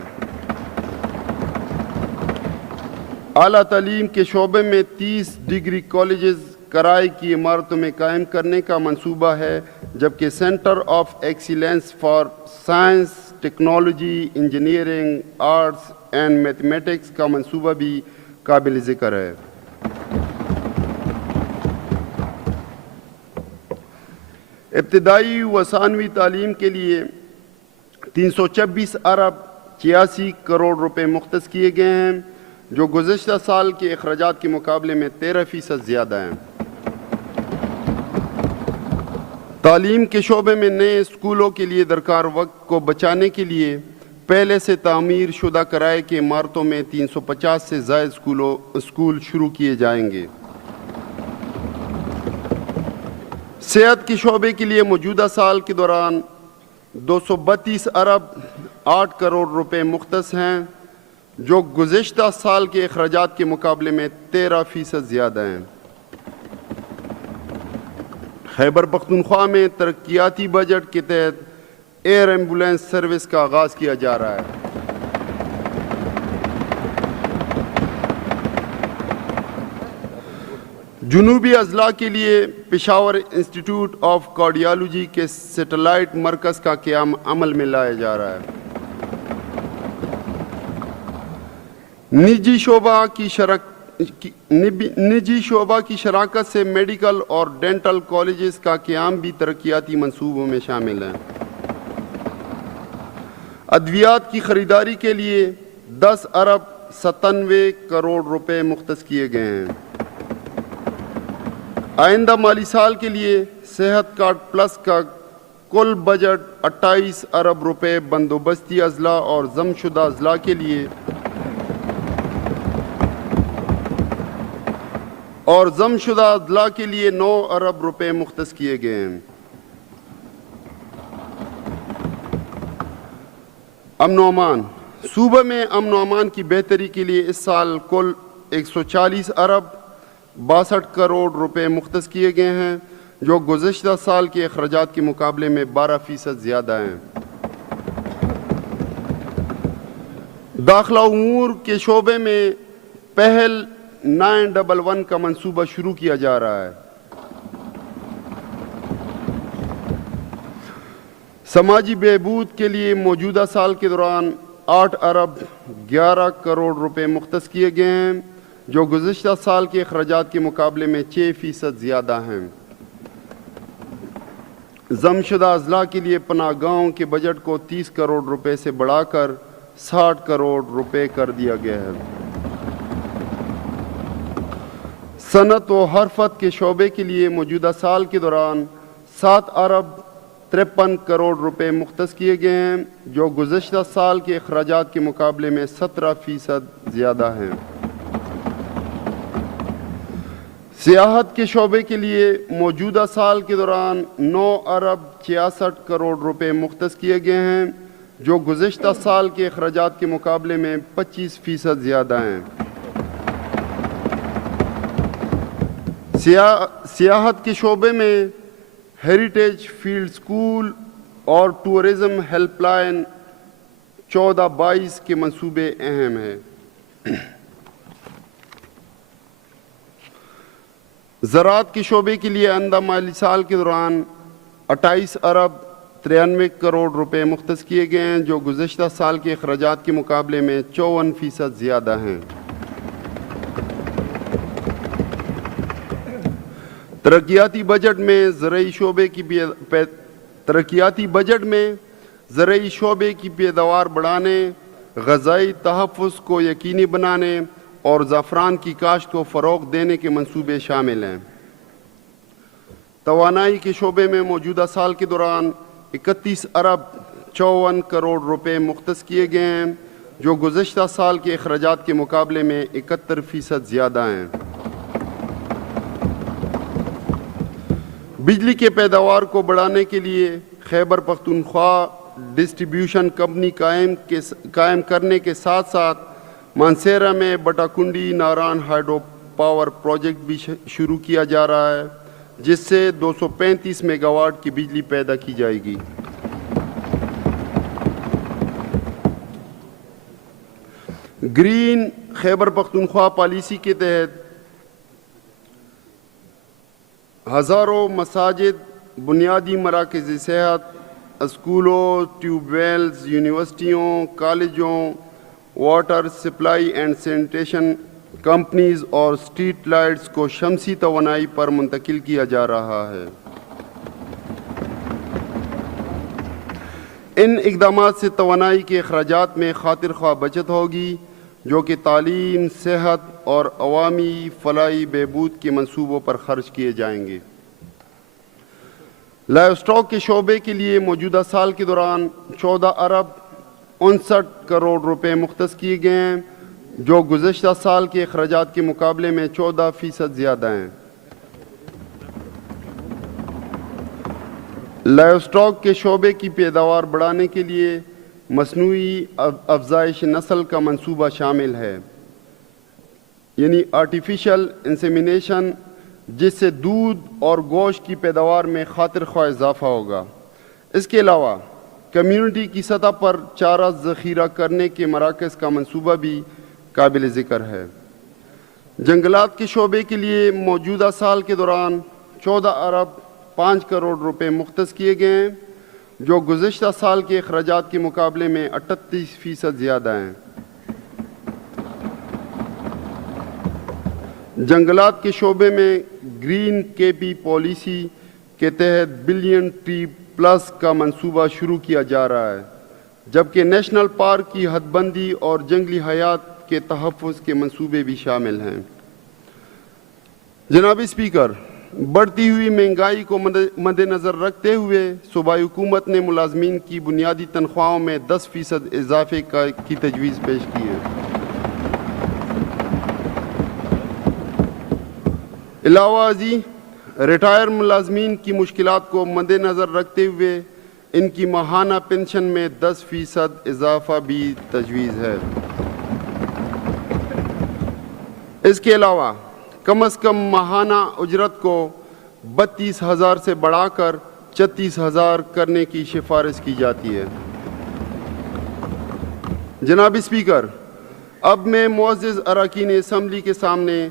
اعلیٰ تعلیم کے شعبے میں 30 ڈگری کالجز کرائے کی عمارتوں میں قائم کرنے کا منصوبہ ہے، جبکہ centre of excellence for science, technology, engineering, arts and mathematics کا منصوبہ بھی قابل ذکر ہے۔ ابتدائی و ثانوی تعلیم کے لیے 326 ارب 86 کروڑ روپے مختص کیے گئے ہیں، جو گزشتہ سال کے اخراجات کے مقابلے میں 13% زیادہ ہیں۔ تعلیم کے شعبے میں نئے اسکولوں کے لیے درکار وقت کو بچانے کے لیے پہلے سے تعمیر شدہ کرائے کی عمارتوں میں 350 سے زائد اسکول شروع کیے جائیں گے۔ صحت کے شعبے کے لیے موجودہ سال کے دوران 232 ارب 8 کروڑ روپے مختص ہیں، جو گزشتہ سال کے اخراجات کے مقابلے میں 13% زیادہ ہیں۔ خیبر پختونخوا میں ترقیاتی بجٹ کے تحت ایئر ایمبولینس سروس کا آغاز کیا جا رہا ہے۔ جنوبی اضلاع کے لیے پشاور انسٹیٹیوٹ آف کارڈیالوجی کے سیٹلائٹ مرکز کا قیام عمل میں لایا جا رہا ہے۔ نجی شعبہ کی شراکت سے میڈیکل اور ڈینٹل کالجز کا قیام بھی ترقیاتی منصوبوں میں شامل ہے۔ ادویات کی خریداری کے لیے 10 ارب 97 کروڑ روپے مختص کیے گئے ہیں۔ آئندہ مالی سال کے لیے صحت کارڈ پلس کا کل بجٹ 28 ارب روپے بندوبستی اضلاع اور ضم شدہ اضلاع کے لیے اور ضم شدہ اضلاع کے لیے 9 ارب روپے مختص کیے گئے ہیں۔ امن و امان، صوبہ میں امن و امان کی بہتری کے لیے اس سال کل 140 ارب 62 کروڑ روپے مختص کیے گئے ہیں، جو گزشتہ سال کے اخراجات کے مقابلے میں 12% زیادہ ہیں۔ داخلہ امور کے شعبے میں پہل 911 کا منصوبہ شروع کیا جا رہا ہے۔ سماجی بہبود کے لیے موجودہ سال کے دوران 8 ارب 11 کروڑ روپے مختص کیے گئے ہیں، جو گزشتہ سال کے اخراجات کے مقابلے میں 6% زیادہ ہیں۔ ضم شدہ اضلاع کے لیے پناہ گاہوں کے بجٹ کو 30 کروڑ روپے سے بڑھا کر 60 کروڑ روپے کر دیا گیا ہے۔ صنعت و حرفت کے شعبے کے لیے موجودہ سال کے دوران 7 ارب 53 کروڑ روپے مختص کیے گئے ہیں، جو گزشتہ سال کے اخراجات کے مقابلے میں 17% زیادہ ہیں۔ سیاحت کے شعبے کے لیے موجودہ سال کے دوران 9 ارب 66 کروڑ روپے مختص کیے گئے ہیں، جو گزشتہ سال کے اخراجات کے مقابلے میں 25% زیادہ ہیں۔ سیاحت کے شعبے میں ہیریٹیج فیلڈ سکول اور ٹورزم ہیلپ لائن 14-22 کے منصوبے اہم ہیں۔ زراعت کے شعبے کے لیے آئندہ مالی سال کے دوران 28 ارب 93 کروڑ روپے مختص کیے گئے ہیں، جو گزشتہ سال کے اخراجات کے مقابلے میں 54% زیادہ ہیں۔ ترقیاتی بجٹ میں زرعی شعبے کی پیداوار بڑھانے، غذائی تحفظ کو یقینی بنانے اور زعفران کی کاشت کو فروغ دینے کے منصوبے شامل ہیں۔ توانائی کے شعبے میں موجودہ سال کے دوران 31 ارب 54 کروڑ روپے مختص کیے گئے ہیں، جو گزشتہ سال کے اخراجات کے مقابلے میں 71% زیادہ ہیں۔ بجلی کے پیداوار کو بڑھانے کے لیے خیبر پختونخوا ڈسٹریبیوشن کمپنی قائم کرنے کے ساتھ ساتھ مانسیرا میں بٹاکنڈی ناران ہائیڈرو پاور پروجیکٹ بھی شروع کیا جا رہا ہے، جس سے 235 میگا واٹ کی بجلی پیدا کی جائے گی۔ گرین خیبر پختونخوا پالیسی کے تحت ہزاروں مساجد، بنیادی مراکز صحت، اسکولوں، ٹیوب ویلز، یونیورسٹیوں، کالجوں، water supply and sanitation companies اور اسٹریٹ لائٹس کو شمسی توانائی پر منتقل کیا جا رہا ہے۔ ان اقدامات سے توانائی کے اخراجات میں خاطر خواہ بچت ہوگی، جو کہ تعلیم، صحت اور عوامی فلاحی بہبود کے منصوبوں پر خرچ کیے جائیں گے۔ لائیو اسٹاک کے شعبے کے لیے موجودہ سال کے دوران 14 ارب 59 کروڑ روپے مختص کیے گئے ہیں، جو گزشتہ سال کے اخراجات کے مقابلے میں 14% زیادہ ہیں۔ لائیو اسٹاک کے شعبے کی پیداوار بڑھانے کے لیے مصنوعی افزائش نسل کا منصوبہ شامل ہے، یعنی آرٹیفیشل انسیمینیشن، جس سے دودھ اور گوشت کی پیداوار میں خاطر خواہ اضافہ ہوگا۔ اس کے علاوہ کمیونٹی کی سطح پر چارہ ذخیرہ کرنے کے مراکز کا منصوبہ بھی قابل ذکر ہے۔ جنگلات کے شعبے کے لیے موجودہ سال کے دوران 14 ارب 5 کروڑ روپے مختص کیے گئے ہیں، جو گزشتہ سال کے اخراجات کے مقابلے میں 38% زیادہ ہیں۔ جنگلات کے شعبے میں گرین کے پی پالیسی کے تحت بلین ٹری پلس کا منصوبہ شروع کیا جا رہا ہے، جبکہ نیشنل پارک کی حد بندی اور جنگلی حیات کے تحفظ کے منصوبے بھی شامل ہیں۔ جناب اسپیکر، بڑھتی ہوئی مہنگائی کو مد نظر رکھتے ہوئے صوبائی حکومت نے ملازمین کی بنیادی تنخواہوں میں 10% اضافے کی تجویز پیش کی ہے۔ علاوہ ازیں ریٹائر ملازمین کی مشکلات کو مد نظر رکھتے ہوئے ان کی ماہانہ پنشن میں 10% اضافہ بھی تجویز ہے۔ اس کے علاوہ کم از کم ماہانہ اجرت کو 32,000 سے بڑھا کر 36,000 کرنے کی سفارش کی جاتی ہے۔ جناب اسپیکر، اب میں معزز اراکین اسمبلی کے سامنے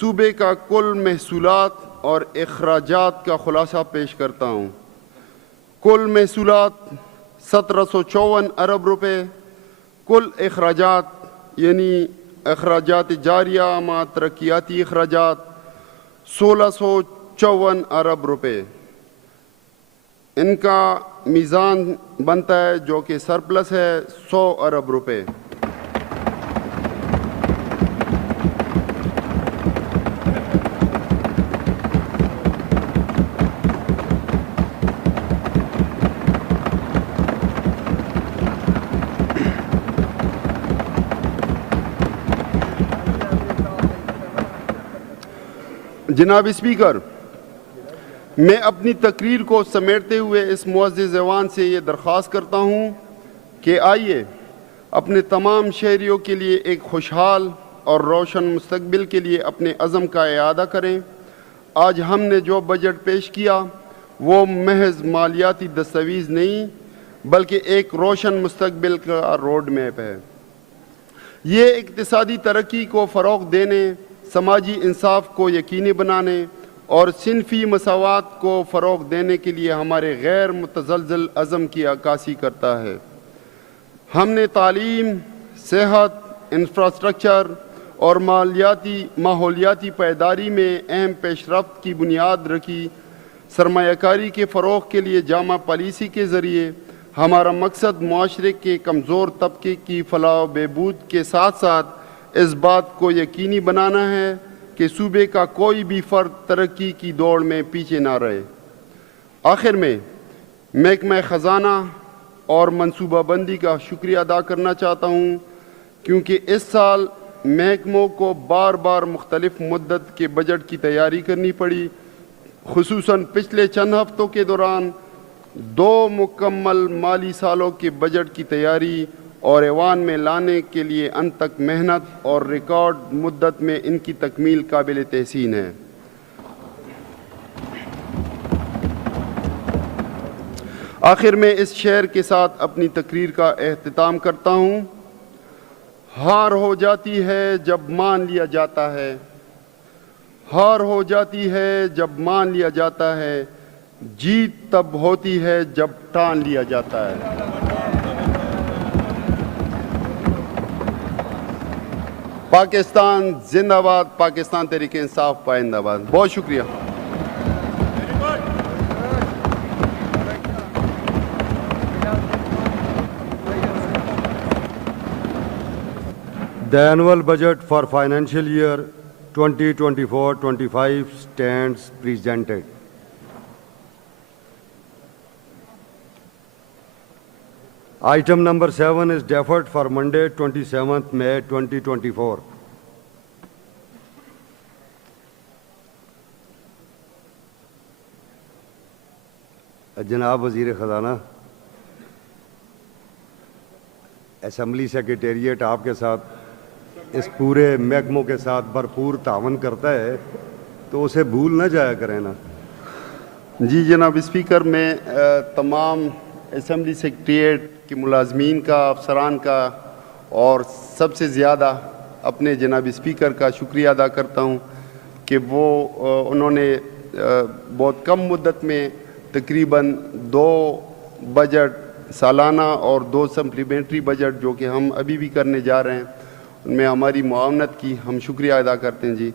صوبے کا کل محصولات اور اخراجات کا خلاصہ پیش کرتا ہوں۔ کل محصولات 1754 ارب روپے، کل اخراجات یعنی اخراجات جاریہ مع ترقیاتی اخراجات 1654 ارب روپے۔ ان کا میزان بنتا ہے جو کہ سرپلس ہے 100 ارب روپے۔ جناب اسپیکر، میں اپنی تقریر کو سمیٹتے ہوئے اس معزز ایوان سے یہ درخواست کرتا ہوں کہ آئیے اپنے تمام شہریوں کے لیے ایک خوشحال اور روشن مستقبل کے لیے اپنے عزم کا اعادہ کریں۔ آج ہم نے جو بجٹ پیش کیا وہ محض مالیاتی دستاویز نہیں بلکہ ایک روشن مستقبل کا روڈ میپ ہے۔ یہ اقتصادی ترقی کو فروغ دینے، سماجی انصاف کو یقینی بنانے اور صنفی مساوات کو فروغ دینے کے لیے ہمارے غیر متزلزل عزم کی عکاسی کرتا ہے۔ ہم نے تعلیم، صحت، انفراسٹرکچر اور ماحولیاتی پائیداری میں اہم پیش رفت کی بنیاد رکھی۔ سرمایہ کاری کے فروغ کے لیے جامع پالیسی کے ذریعے ہمارا مقصد معاشرے کے کمزور طبقے کی فلاح و بہبود کے ساتھ ساتھ اس بات کو یقینی بنانا ہے کہ صوبے کا کوئی بھی فرد ترقی کی دوڑ میں پیچھے نہ رہے۔ آخر میں محکمہ خزانہ اور منصوبہ بندی کا شکریہ ادا کرنا چاہتا ہوں کیونکہ اس سال محکموں کو بار بار مختلف مدت کے بجٹ کی تیاری کرنی پڑی، خصوصاً پچھلے چند ہفتوں کے دوران 2 مکمل مالی سالوں کے بجٹ کی تیاری اور ایوان میں لانے کے لیے انتھک محنت اور ریکارڈ مدت میں ان کی تکمیل قابل تحسین ہے۔ آخر میں اس شعر کے ساتھ اپنی تقریر کا اختتام کرتا ہوں۔ ہار ہو جاتی ہے جب مان لیا جاتا ہے، ہار ہو جاتی ہے جب مان لیا جاتا ہے، جیت تب ہوتی ہے جب ٹان لیا جاتا ہے۔ پاکستان زندہ باد، پاکستان تحریک انصاف پائندہ باد۔ بہت شکریہ۔ The annual budget for financial year 2024-25 stands presented. Item number 7 is deferred for Monday, 27th May 2024. جناب وزیر خزانہ، اسمبلی سیکریٹریٹ آپ کے ساتھ اس پورے محکموں کے ساتھ بھرپور تعاون کرتا ہے تو اسے بھول نہ جایا کریں نا۔ جی جناب اسپیکر، میں تمام اسمبلی سیکریٹریٹ کے ملازمین کا، افسران کا اور سب سے زیادہ اپنے جناب اسپیکر کا شکریہ ادا کرتا ہوں کہ انہوں نے بہت کم مدت میں تقریباً 2 بجٹ سالانہ اور 2 سپلیمنٹری بجٹ جو کہ ہم ابھی بھی کرنے جا رہے ہیں ان میں ہماری معاونت کی ہم شکریہ ادا کرتے ہیں۔ جی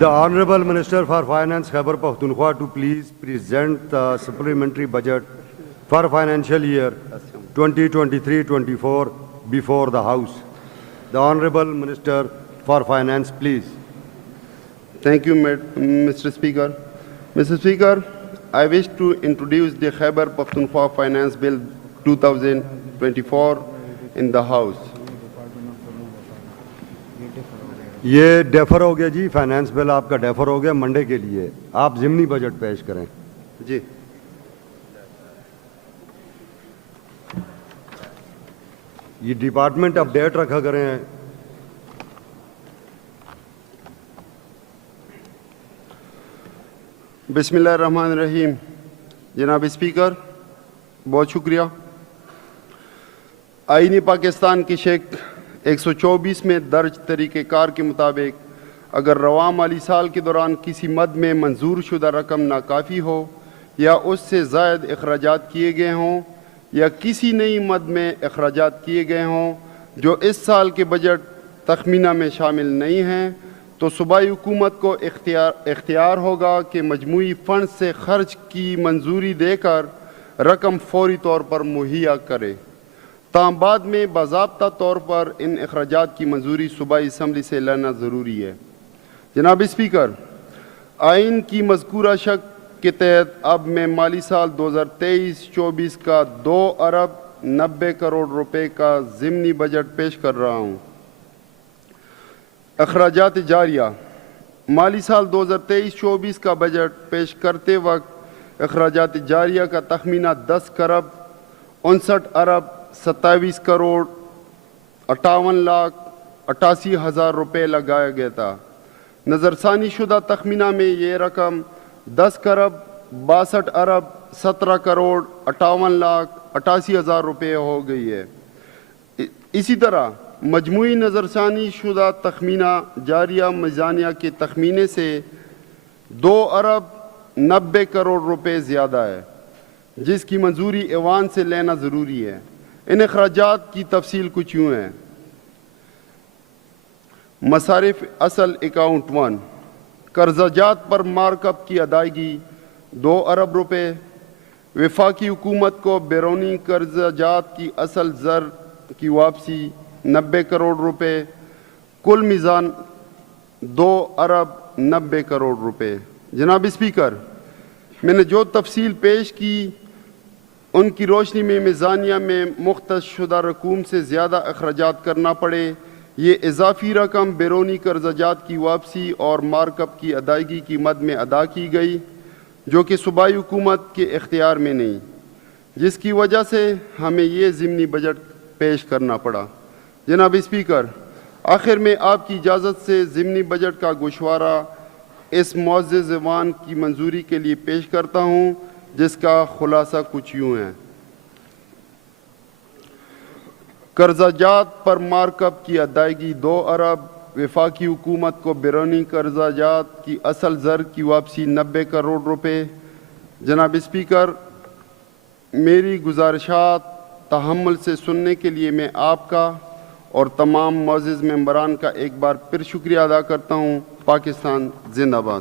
The Honorable Minister for Finance, Khyber Pakhtunkhwa, to please present the supplementary budget for financial year 2023-24 before the House. The Honorable Minister for Finance, please. Thank you, Mr. Speaker. Mr. Speaker, I wish to introduce the Khyber Pakhtunkhwa Finance Bill 2024 in the House. یہ ڈیفر ہو گیا جی، فائنانس بل آپ کا ڈیفر ہو گیا منڈے کے لیے، آپ ضمنی بجٹ پیش کریں. جی یہ ڈپارٹمنٹ اپ ڈیٹ رکھا کریں. بسم اللہ الرحمن الرحیم. جناب اسپیکر بہت شکریہ. آئین پاکستان کی شق 124 میں درج طریقہ کار کے مطابق اگر رواں مالی سال کے دوران کسی مد میں منظور شدہ رقم ناکافی ہو یا اس سے زائد اخراجات کیے گئے ہوں یا کسی نئی مد میں اخراجات کیے گئے ہوں جو اس سال کے بجٹ تخمینہ میں شامل نہیں ہیں تو صوبائی حکومت کو اختیار ہوگا کہ مجموعی فنڈ سے خرچ کی منظوری دے کر رقم فوری طور پر مہیا کرے. تاہم بعد میں باضابطہ طور پر ان اخراجات کی منظوری صوبائی اسمبلی سے لینا ضروری ہے. جناب اسپیکر، آئین کی مذکورہ شق کے تحت اب میں مالی سال 2023-24 کا 2 ارب 90 کروڑ روپے کا ضمنی بجٹ پیش کر رہا ہوں. اخراجات جاریہ. مالی سال 2023-24 کا بجٹ پیش کرتے وقت اخراجات جاریہ کا تخمینہ 10 کروڑ 59 ارب 27 کروڑ 58 لاکھ 88 ہزار روپے لگایا گیا تھا. نظرثانی شدہ تخمینہ میں یہ رقم 10 کروڑ 62 ارب 17 کروڑ 58 لاکھ 88 ہزار روپے ہو گئی ہے. اسی طرح مجموعی نظرثانی شدہ تخمینہ جاریہ میزانیہ کے تخمینے سے 2 ارب 90 کروڑ روپے زیادہ ہے جس کی منظوری ایوان سے لینا ضروری ہے. ان اخراجات کی تفصیل کچھ یوں ہے. مصارف اصل اکاؤنٹ 1 قرضہ جات پر مارک اپ کی ادائیگی 2 ارب روپے. وفاقی حکومت کو بیرونی قرضہ جات کی اصل زر کی واپسی 90 کروڑ روپے. کل میزان 2 ارب 90 کروڑ روپے. جناب اسپیکر، میں نے جو تفصیل پیش کی ان کی روشنی میں میزانیہ میں مختص شدہ رقوم سے زیادہ اخراجات کرنا پڑے. یہ اضافی رقم بیرونی قرضہ جات کی واپسی اور مارک اپ کی ادائیگی کی مد میں ادا کی گئی جو کہ صوبائی حکومت کے اختیار میں نہیں، جس کی وجہ سے ہمیں یہ ضمنی بجٹ پیش کرنا پڑا. جناب اسپیکر، آخر میں آپ کی اجازت سے ضمنی بجٹ کا گوشوارہ اس معزز ایوان کی منظوری کے لیے پیش کرتا ہوں جس کا خلاصہ کچھ یوں ہے. قرضہ جات پر مارک اپ کی ادائیگی 2 ارب. وفاقی حکومت کو بیرونی قرضہ جات کی اصل زر کی واپسی 90 کروڑ روپے. جناب اسپیکر، میری گزارشات تحمل سے سننے کے لیے میں آپ کا اور تمام معزز ممبران کا ایک بار پھر شکریہ ادا کرتا ہوں. پاکستان زندہ باد.